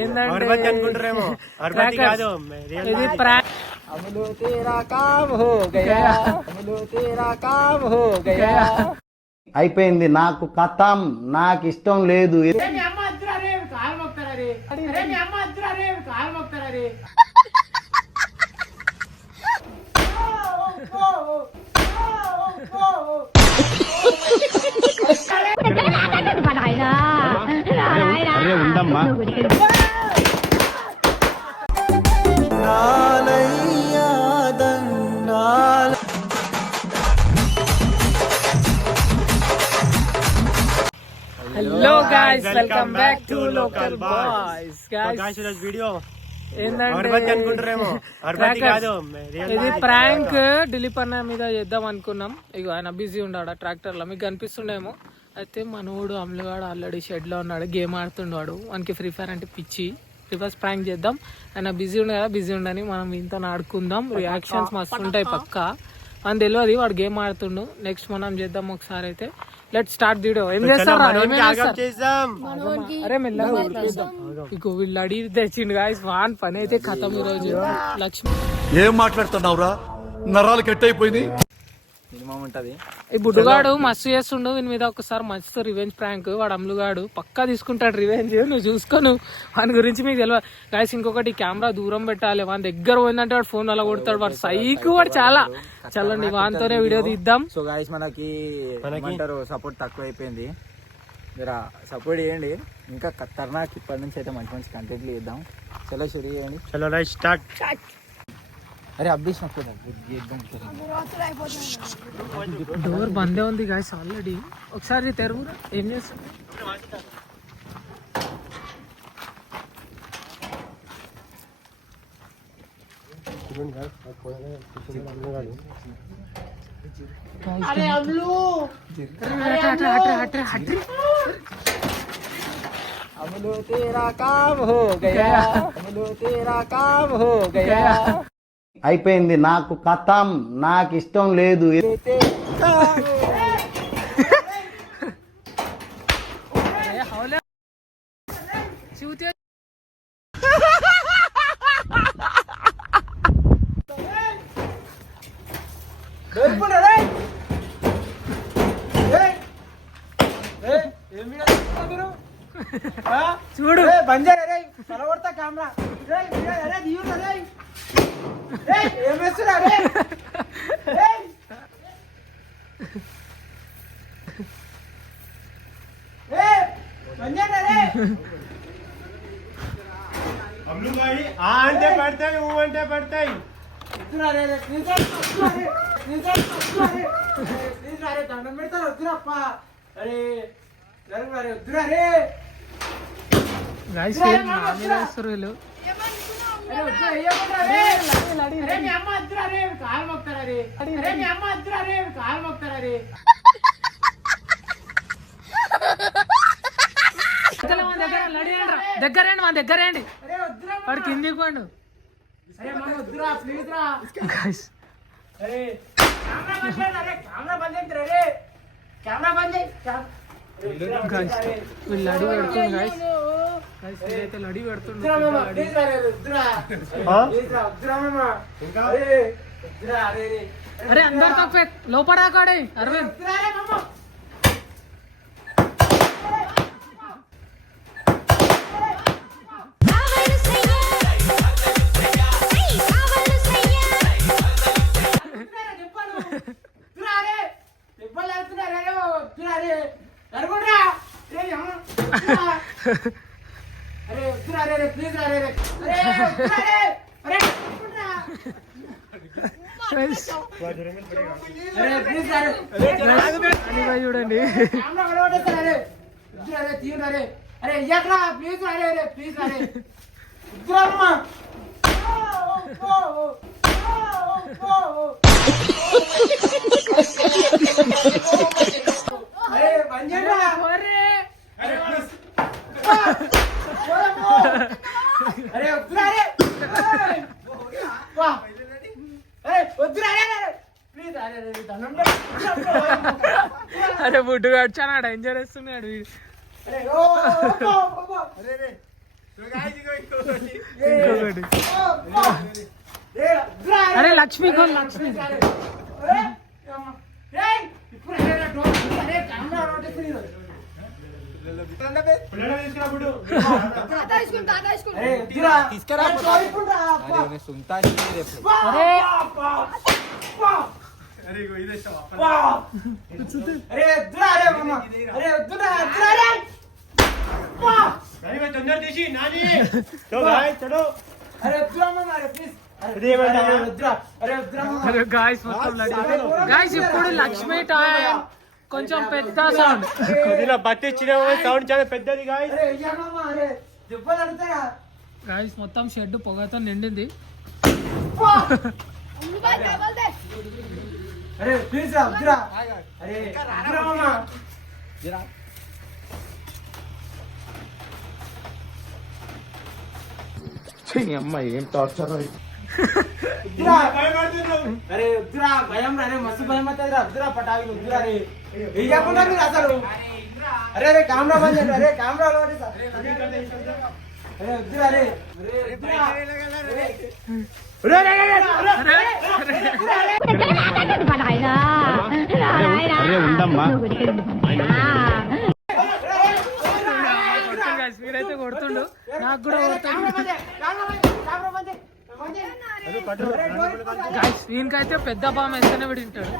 ఏంటంటే అనుకుంటారేమో ఇది ప్రాంక్. అమలు తేరా కామ్ హో గయా, అమలు తేరా కామ్ హో గయా. అయిపోయింది, నాకు కథం, నాకు ఇష్టం లేదు. ఉండమ్మా hello guys, welcome back to local boys. Guys video ఇది ప్రాంక్ దిలీప్ అన్న మీద చేద్దాం అనుకున్నాం. ఇక ఆయన బిజీ ఉన్నాడు ట్రాక్టర్ లో, మీకు కనిపిస్తుండేమో. అయితే మనోడు అమ్ములుగాడు ఆల్రెడీ షెడ్ లో ఉన్నాడు, గేమ్ ఆడుతుండేవాడు. వానికి ఫ్రీ ఫైర్ అంటే పిచ్చి. ఫ్రీ ఫైర్ ప్రాంక్ చేద్దాం. ఆయన బిజీ ఉండే కదా, బిజీ ఉండని మనం ఇంత ఆడుకుందాం. రియాక్షన్స్ మస్తు ఉంటాయి పక్క. అని తెలియదు, వాడు గేమ్ ఆడుతుండు. నెక్స్ట్ మనం చేద్దాం ఒకసారి. అయితే లెట్ స్టార్ట్ వీడియో. ఏం చేస్తారా? అరే మెల్లగా ఇక వీళ్ళు అడిగి తెచ్చిండు గాయస్. వాన్ పని అయితే ఖతం ఈ రోజు. లక్ష్మి ఏం మాట్లాడుతున్నావురా, నరాలు కట్ అయిపోయింది. ఈ బుడ్డుగాడు మస్తు చేస్తుండు. వీని మీద ఒకసారి మస్తు రివెంజ్ ప్రాంక్. వాడు అమ్ములుగాడు పక్కా తీసుకుంటాడు రివెంజ్. నువ్వు చూసుకోను, వాని గురించి మీకు తెలియదు గాయస్. ఇంకొకటి కెమెరా దూరం పెట్టాలి. వాని దగ్గర పోయిందంటే వాడు ఫోన్ అలా కొడతాడు. వాడు సైకు, వాడు చాలా చల్లండి. వానితోనే వీడియో తీద్దాం. సో గాయస్ మనకి సపోర్ట్ తక్కువ అయిపోయింది, జరా సపోర్ట్ చేయండి. ఇంకా ఖతర్నాక్ ఇప్పటి నుంచి అయితే మంచి మంచి కంటెంట్లు చేద్దాం. చలో షురూ చేయండి. చలో రైట్ స్టార్ట్. అరే అబ్బీష్ డోర్ బందే ఉంది గాయస్ ఆల్రెడీ. ఒకసారి తెరువు. ఏం చేస్తుంది? అమలు తేరా కామ్ హో గయా, అమలు తేరా కామ్ హో గయా. అయిపోయింది, నాకు కథం, నాకు ఇష్టం లేదు. చూడు బంజారా కొడతా కెమెరా. అంటే పడతాయి, ఊ అంటే పడతాయి. దండం పెడతారు, వద్దురప్ప. అరే వద్దురా రే. వీళ్ళు దగ్గరేండి, మా దగ్గరేండి. వాడు కిందికి పోండు. వీళ్ళు అడి పెడుతుంది గాయస్. అయితే లడి పెడుతుండ్రు. అరే అందరితో లోపడా కాడే అరవింద్. చూడండి అరే ఎక్కడ ప్లీజ్ అరే ప్లీజ్ అరే అరే బంజరా అరే వద్దురా రే ప్లీజ్ అరే బుడ్డుగాడు చాలా డేంజర్ వేస్తున్నాడు. అరే ఇంకొకటి. అరే లక్ష్మి కోల్ లక్ష్మి గాయస్ మొత్తం గాయస్ ఇప్పుడు లక్ష్మి టాయ్ కొంచెం పెద్ద సౌండ్ సౌండ్ చాలా పెద్దది గాయస్ మొత్తం షెడ్ పొగతో నిండింది. అరే ప్లీజ్ రా వద్దురా. అరే వద్దురా మామ. అమ్మాయి ఏం టార్చర్. అరే వద్దురా భయం రా. అరే మస్తు భయం అవుతుంది రా. వద్దురా పటాకులు వద్దురా. రే వేయకుండా మీరు అసలు. అరే అరే కెమెరా బంద్ చేయండి. అరే కెమెరా అలవాటు సార్. అరే వద్దురా. అరే ఉండమ్మా. మీరైతే కొడుతుండు, నాకు కూడా గాయస్ వీనికైతే పెద్ద బామ్ వేస్తేనే వింటాడు.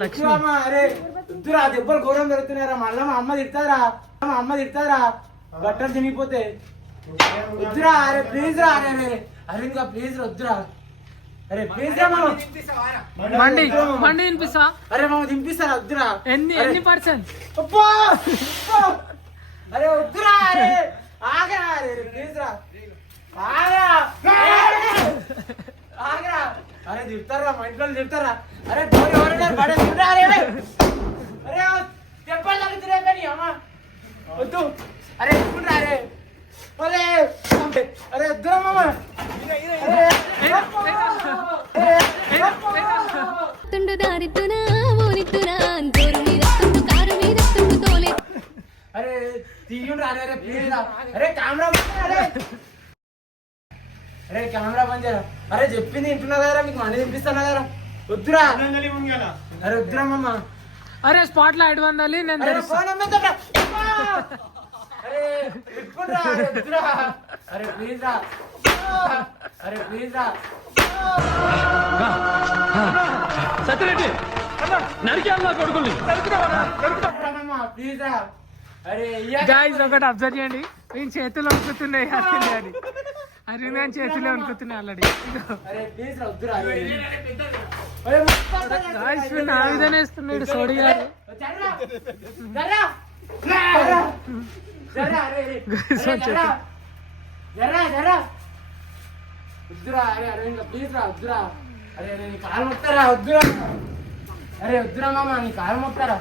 లక్ష్మి అరే వద్దురా దెబ్బలు ఘోరం జరుగుతున్నారా. మళ్ళా మా అమ్మ తిడతారా బట్టలు తినిగిపోతే. వద్దురా. అరే ప్లీజ్ రా. అరే అరే అరవింద్ గా ప్లీజ్ వద్దురా. అరే ప్లీజ్ రా మామ. మండి మండి వినిపిస్తా. అరే మామ తినిపిస్తారా. వద్దురా. ఎన్ని పర్సెంట్? అరే వద్దురా. అరే ఆగరా. అరే ప్లీజ్ రా. ఆగరా. అరే తిడతారా మా ఇంట్లో తిడతారా. అరే డోర్ ఎవరైనా బడ తింటా. అరే అరే దెబ్బలు తగ్గుతున్నాయి కానీ అమ్మ వద్దు. అరే ఎప్పుడురా. అరే అరే అరే వద్దురా మామ. అరే తీయండి. అరే అరే ప్లీజ్ రా. అరే కెమెరా అరే కెమెరా బంద్ చేయరా. అరే చెప్పింది ఇంటున్నా కదా మీకు మనీ తినిపిస్తాను కదా. వద్దురా. అరే వద్దురా మామ. అరే స్పాట్ లో 500 నేను అరే ఫోన్ అమ్మేద్దాం. అరే ఎప్పుడురా. అరే వద్దురా. అరే ప్లీజ్ రా. అరే ప్లీజ్ రా. సత్యరెడ్డి నరికి అన్నా కొడుకుల్ని ప్లీజ్ రా. అరే గాయస్ ఒకటి అబ్జర్వ్ చేయండి, నేను చేతులు వణుకుతున్నాయి అరవింద్ అని. అరవింద్ అని చేతులే వణుకుతున్నాయి ఆల్రెడీ. అరే ప్లీజ్ రా వద్దురా. గాయస్ నా విధంగా వేస్తున్నాడు సోడి గారు. వద్దురా. అరే అరవింద్ ప్లీజ్ రా. వద్దురా. అరే అరే నీ కాలు మొక్తారా. వద్దురా. అరే వద్దురా మామ నీ కాలు మొక్తారా.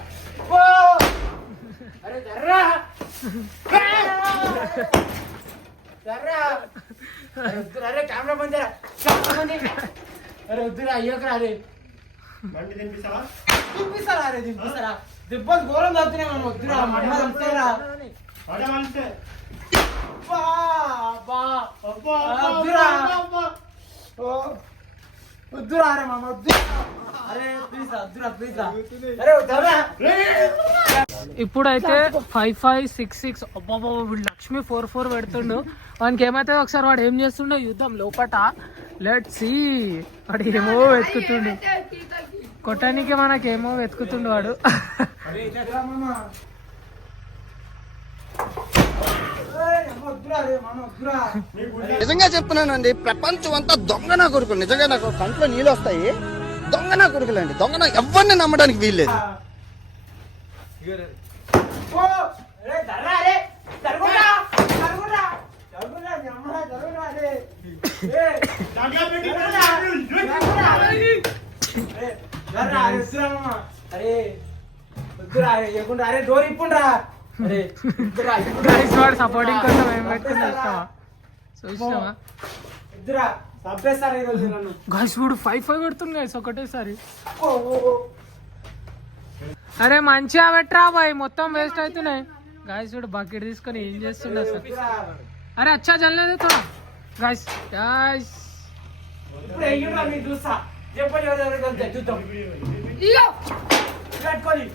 అరే జర్రా జర్రా. అరే వద్దురా. అరే కెమెరా బంద్ చేయరా. అరే వద్దురా అయ్యోకరా. అరే తినిపిస్తారా. అరే తినిపిస్తారా. దెబ్బలు ఘోరం చదువుతున్నాయి మనం. వద్దురా మళ్ళా చదువుతారా. వద్దురా. అరే మామ వద్దురా. అరే ప్లీజ్ వద్దురా. ప్లీజ్ అరే వద్దురా. ఇప్పుడైతే 5566 అబ్బాబా వీడు లక్ష్మి 44 పెడుతుండు. వానికి ఏమైతే ఒకసారి వాడు ఏం చేస్తుండో యుద్ధం లోపట. Let's see. వాడు ఏమో వెతుకుతుండు, కొట్టానికి మనకేమో వెతుకుతుండు వాడు. నిజంగా చెప్తున్నానండి, ప్రపంచం అంతా దొంగ నా కొడుకులు. నిజంగా నాకు కంట్లో నీళ్ళు వస్తాయి. దొంగ నా కొడుకులు అండి. దొంగ ఎవరిని నమ్మడానికి వీల్లేదు. అరే అరే వద్దురా లేకుండా అరే డోర్ ఇప్పుండ్రా అరే వద్దురా గైస్ వాడు సపోర్టింగ్ కోసం ఏం పెట్టుకుని చూస్తావా చూసినావా వద్దురా చంపేస్తారు ఈరోజు నన్ను గైస్ వాడు 5-5 పెడుతుంది గైస్ ఒకటేసారి అరే మంచిగా పెట్టరా బాయ్ మొత్తం వేస్ట్ అవుతున్నాయి గైస్ వాడు బకెట్ తీసుకొని ఏం చేస్తుండే అసలు అరే అచ్చా జల్లేదు తోడా గైస్ గైస్ ఇప్పుడు అయ్యుండ్రా మీరు చూస్తా చెప్పండి ఎవరు చూద్దాం విరాట్ కోహ్లీ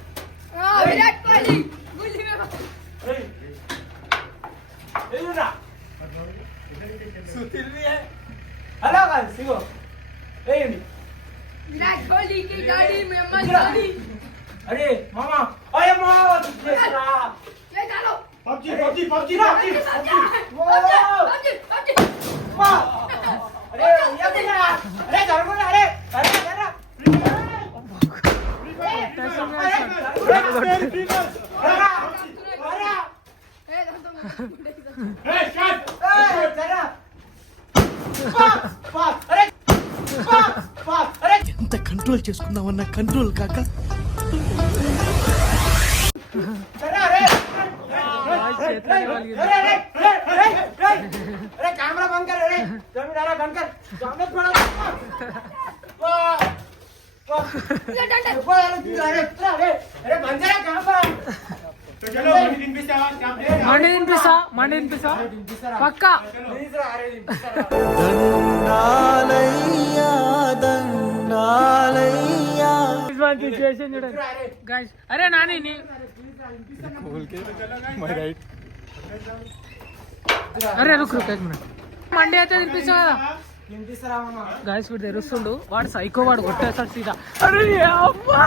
హలో గాయ్స్ ఇగో వేయండి అరే మామా అయ్యమ్మా పబ్జి అరే అరే జరుగురా అరే ఎంత కంట్రోల్ చేసుకుందామన్నా కంట్రోల్ కాక कैमरा बंद कर अरे जमींदारा बंद कर सामने थोड़ा अरे बंद कर कैमरा चलो మండి తినిపిస్తా పక్కా సిచ్యువేషన్ చూడండి గైస్ అరే నాని అరే రుక్ రుక్ మండి అయితే తినిపిస్తా కదా గైస్ వీడు తెరుస్తుండు వాడు సైకో వాడు కొట్టేస్తాడు సీదా అరే అమ్మా